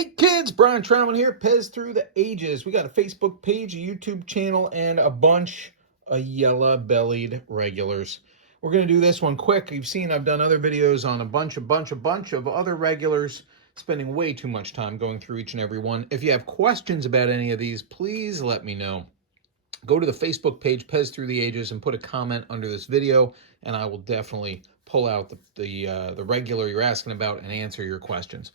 Hey kids, Brian Troutman here, PEZ Through the Ages. We got a Facebook page, a YouTube channel, and a bunch of yellow-bellied regulars. We're going to do this one quick. You've seen I've done other videos on a bunch of other regulars, spending way too much time going through each and every one. If you have questions about any of these, please let me know. Go to the Facebook page, PEZ Through the Ages, and put a comment under this video, and I will definitely pull out the regular you're asking about and answer your questions.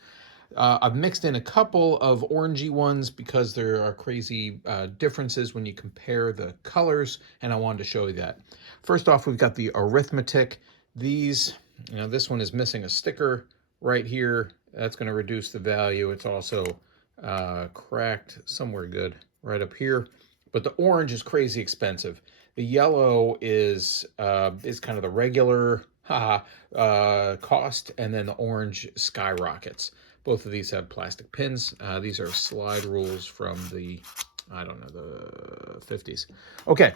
I've mixed in a couple of orangey ones because there are crazy differences when you compare the colors, and I wanted to show you that. First off, we've got the arithmetic. These, this one is missing a sticker right here. That's going to reduce the value. It's also cracked somewhere good right up here. But the orange is crazy expensive. The yellow is kind of the regular cost, and then the orange skyrockets. Both of these have plastic pins. These are slide rules from the, the 50s. Okay,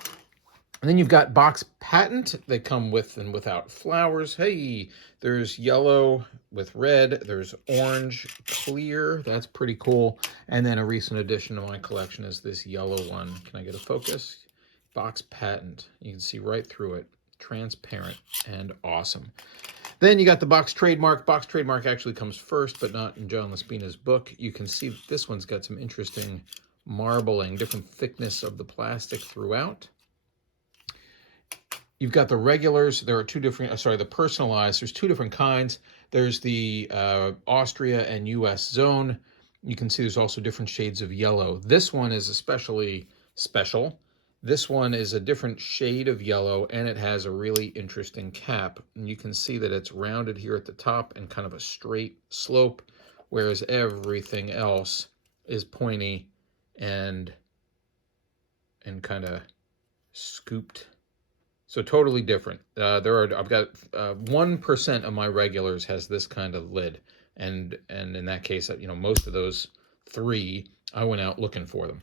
and then you've got box patent. They come with and without flowers. Hey, there's yellow with red. There's orange clear. That's pretty cool. And then a recent addition to my collection is this yellow one. Can I get a focus? Box patent. You can see right through it. Transparent and awesome. Then you got the box trademark. Box trademark actually comes first, but not in John Laspina's book. You can see this one's got some interesting marbling, different thickness of the plastic throughout. You've got the regulars. There are two different, the personalized. There's two different kinds. There's the Austria and US zone. You can see there's also different shades of yellow. This one is especially special. This one is a different shade of yellow, and it has a really interesting cap. And you can see that it's rounded here at the top and kind of a straight slope, whereas everything else is pointy and kind of scooped. So totally different. I've got 1% of my regulars has this kind of lid, and in that case, most of those three, I went out looking for them.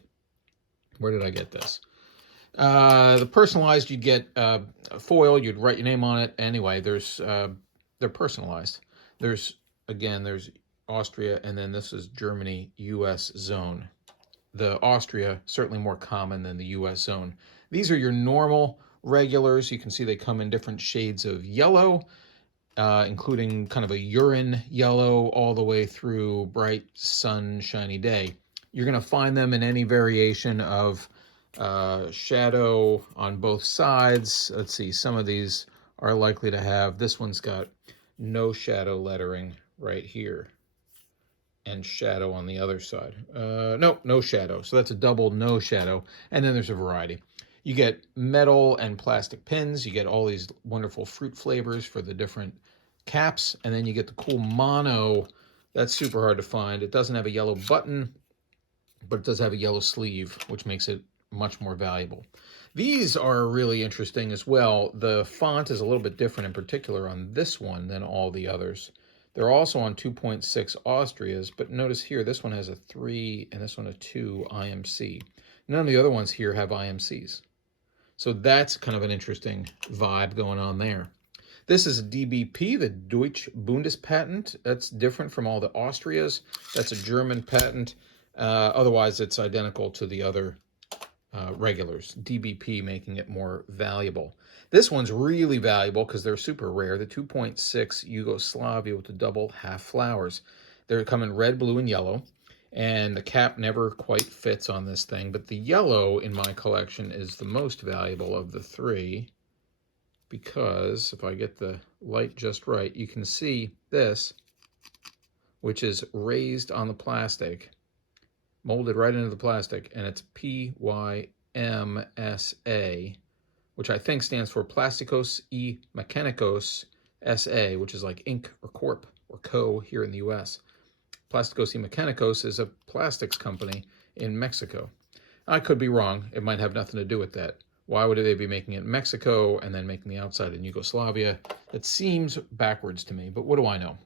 Where did I get this? The personalized, you'd get foil, you'd write your name on it. Anyway, they're personalized. There's Austria, and then this is Germany, US zone. The Austria, certainly more common than the US zone. These are your normal regulars. You can see they come in different shades of yellow, including kind of a urine yellow all the way through bright sunshiny day. You're going to find them in any variation of shadow on both sides. Let's see, some of these are likely to have, this one's got no shadow lettering right here and shadow on the other side. No shadow. So that's a double no shadow. And then there's a variety. You get metal and plastic pins. You get all these wonderful fruit flavors for the different caps. And then you get the cool mono. That's super hard to find. It doesn't have a yellow button, but it does have a yellow sleeve, which makes it much more valuable. These are really interesting as well. The font is a little bit different in particular on this one than all the others. They're also on 2.6 Austrias, but notice here, this one has a 3 and this one a 2 IMC. None of the other ones here have IMCs. So that's kind of an interesting vibe going on there. This is a DBP, the Deutsche Bundespatent. That's different from all the Austrias. That's a German patent. Otherwise, it's identical to the other regulars. DBP making it more valuable. This one's really valuable because they're super rare. The 2.6 Yugoslavia with the double half flowers. They come in red, blue, and yellow. And the cap never quite fits on this thing. But the yellow in my collection is the most valuable of the three, because if I get the light just right, you can see this, which is raised on the plastic, molded right into the plastic, and it's PYMSA, which I think stands for Plásticos y Mecánicos SA, which is like Inc. or Corp. or Co. here in the US. Plásticos y Mecánicos is a plastics company in Mexico. I could be wrong. It might have nothing to do with that. Why would they be making it in Mexico and then making the outside in Yugoslavia? That seems backwards to me, but what do I know?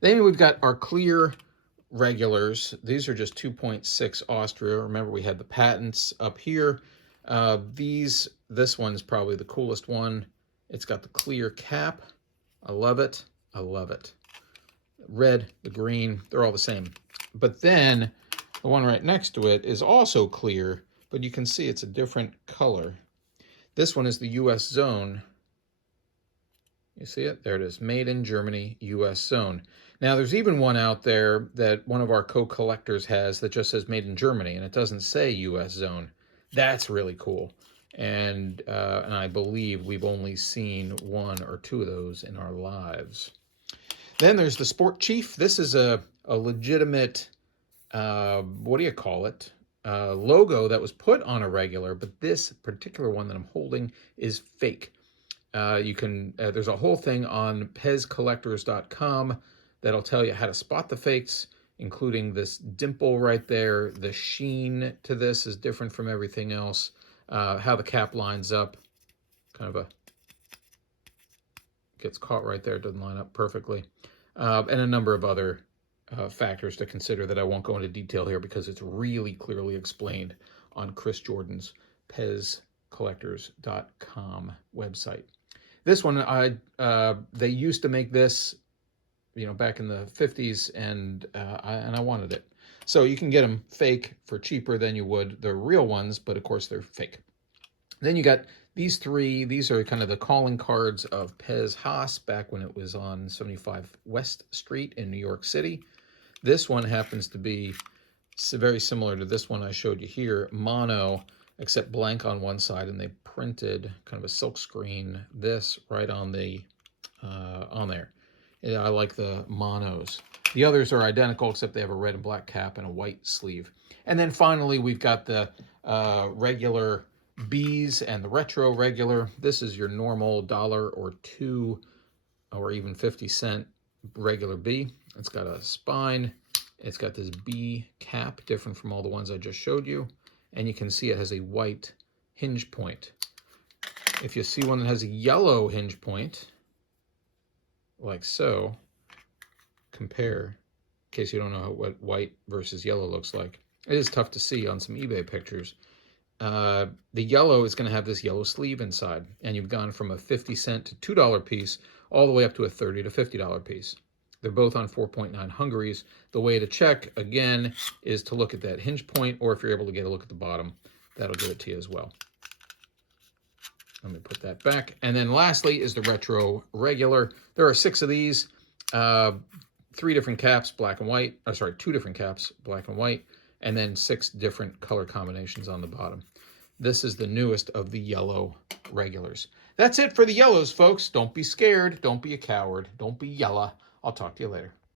Then we've got our clear regulars. These are just 2.6 Austria. Remember, we had the patents up here. This one's probably the coolest one. It's got the clear cap. I love it. I love it. Red, the green, they're all the same. But then the one right next to it is also clear, but you can see it's a different color. This one is the US zone. You see it? There it is. Made in Germany, US zone. Now, there's even one out there that one of our co-collectors has that just says made in Germany, and it doesn't say US zone. That's really cool. And I believe we've only seen one or two of those in our lives. Then there's the Sport Chief. This is a legitimate, what do you call it? Logo that was put on a regular, but this particular one that I'm holding is fake. There's a whole thing on PEZcollectors.com that'll tell you how to spot the fakes, including this dimple right there. The sheen to this is different from everything else. How the cap lines up, kind of gets caught right there, doesn't line up perfectly. And a number of other factors to consider that I won't go into detail here because it's really clearly explained on Chris Jordan's PEZcollectors.com website. This one, they used to make this, back in the 50s, and I wanted it. So you can get them fake for cheaper than you would the real ones, but of course they're fake. Then you got these three. These are kind of the calling cards of Pez Haas back when it was on 75 West Street in New York City. This one happens to be very similar to this one I showed you here, mono, except blank on one side, and they printed kind of a silk screen this right on the on there. I like the monos. The others are identical, except they have a red and black cap and a white sleeve. And then finally, we've got the regular Bs and the retro regular. This is your normal $1 or $2 or even 50-cent regular B. It's got a spine. It's got this B cap, different from all the ones I just showed you. And you can see it has a white hinge point. If you see one that has a yellow hinge point, like so, compare, in case you don't know what white versus yellow looks like. It is tough to see on some eBay pictures. The yellow is going to have this yellow sleeve inside, and you've gone from a 50-cent to $2 piece all the way up to a $30 to $50 piece. They're both on 4.9 Hungaries. The way to check, again, is to look at that hinge point, or if you're able to get a look at the bottom, that'll give it to you as well. Let me put that back. And then lastly is the retro regular. There are 6 of these, 3 different caps, black and white. Oh, sorry, 2 different caps, black and white, and then 6 different color combinations on the bottom. This is the newest of the yellow regulars. That's it for the yellows, folks. Don't be scared. Don't be a coward. Don't be yella. I'll talk to you later.